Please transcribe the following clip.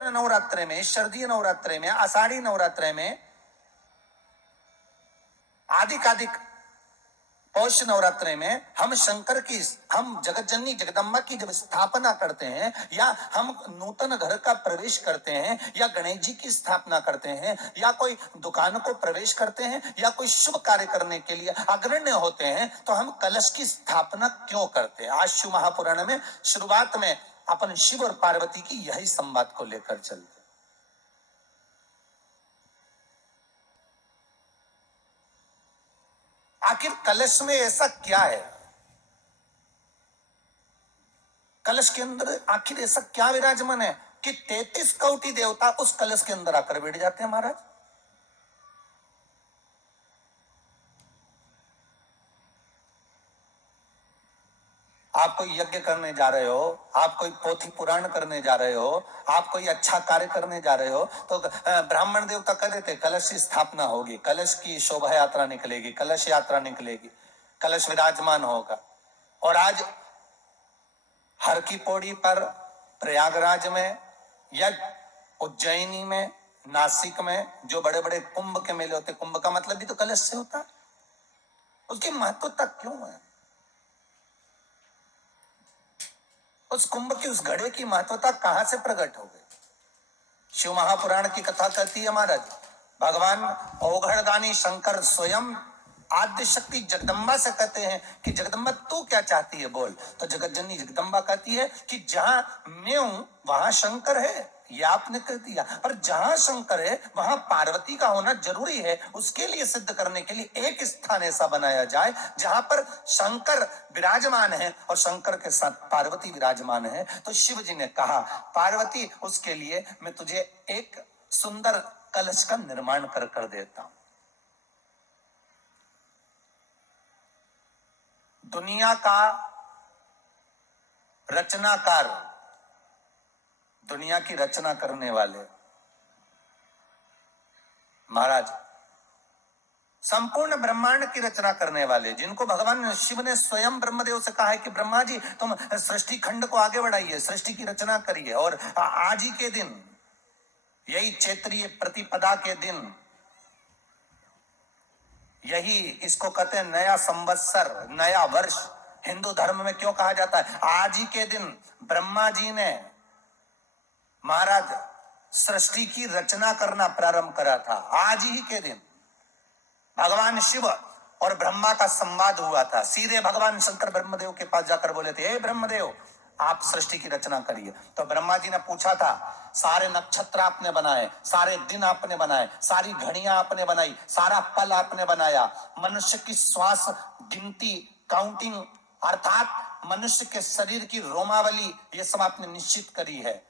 नवरात्रे में, शारदीय नवरात्रे में, आषाढ़ी नवरात्रे में, आदिकादिक पौष नवरात्रे में हम शंकर की, हम जगत जननी जगदम्बा की जब स्थापना करते हैं, या हम नूतन घर का प्रवेश करते हैं, या गणेश जी की स्थापना करते हैं, या कोई दुकान को प्रवेश करते हैं, या कोई शुभ कार्य करने के लिए अग्रण्य होते हैं, तो हम कलश की स्थापना क्यों करते हैं? आज शिव महापुराण में शुरुआत में अपन शिव और पार्वती की यही संवाद को लेकर चलते। आखिर कलश में ऐसा क्या है? कलश के अंदर आखिर ऐसा क्या विराजमान है कि 33 कोटि देवता उस कलश के अंदर आकर बैठ जाते हैं? महाराज, आप कोई यज्ञ करने जा रहे हो, आप कोई पोथी पुराण करने जा रहे हो, आप कोई अच्छा कार्य करने जा रहे हो, तो ब्राह्मण देवता कह देते कलश की स्थापना होगी, कलश की शोभा यात्रा निकलेगी, कलश यात्रा निकलेगी, कलश विराजमान होगा। और आज हर की पौड़ी पर, प्रयागराज में, या उज्जैनी में, नासिक में जो बड़े बड़े कुंभ के मेले होते, कुंभ का मतलब भी तो कलश से होता है, उसकी महत्वता क्यों है? उस कुंभ की, उस घड़े की महत्वता कहां से प्रकट हो गई? शिव महापुराण की कथा कहती है महाराज, भगवान औघड़दानी शंकर स्वयं आद्य शक्ति जगदम्बा से कहते हैं कि जगदम्बा तू क्या चाहती है बोल। तो जगत जननी जगदम्बा कहती है कि जहां मैं हूं वहां शंकर है, ये आपने कह दिया, पर जहां शंकर है वहां पार्वती का होना जरूरी है। उसके लिए सिद्ध करने के लिए एक स्थान ऐसा बनाया जाए जहां पर शंकर विराजमान है और शंकर के साथ पार्वती विराजमान है। तो शिव जी ने कहा, पार्वती उसके लिए मैं तुझे एक सुंदर कलश का निर्माण कर देता हूं। दुनिया का रचनाकार, दुनिया की रचना करने वाले महाराज, संपूर्ण ब्रह्मांड की रचना करने वाले, जिनको भगवान शिव ने स्वयं ब्रह्मदेव से कहा है कि ब्रह्मा जी तुम सृष्टि खंड को आगे बढ़ाइए, सृष्टि की रचना करिए। और आज ही के दिन, यही चैत्रीय प्रतिपदा के दिन, यही इसको कहते हैं नया संवत्सर, नया वर्ष। हिंदू धर्म में क्यों कहा जाता है? आज ही के दिन ब्रह्मा जी ने महाराज सृष्टि की रचना करना प्रारंभ करा था। आज ही के दिन भगवान शिव और ब्रह्मा का संवाद हुआ था। सीधे भगवान शंकर ब्रह्मदेव के पास जाकर बोले थे, हे ब्रह्मदेव आप सृष्टि की रचना करिए। तो ब्रह्मा जी ने पूछा था, सारे नक्षत्र आपने बनाए, सारे दिन आपने बनाए, सारी घड़ियां आपने बनाई, सारा पल आपने बनाया, मनुष्य की श्वास गिनती, काउंटिंग, अर्थात मनुष्य के शरीर की रोमावली, ये सब आपने निश्चित करी है।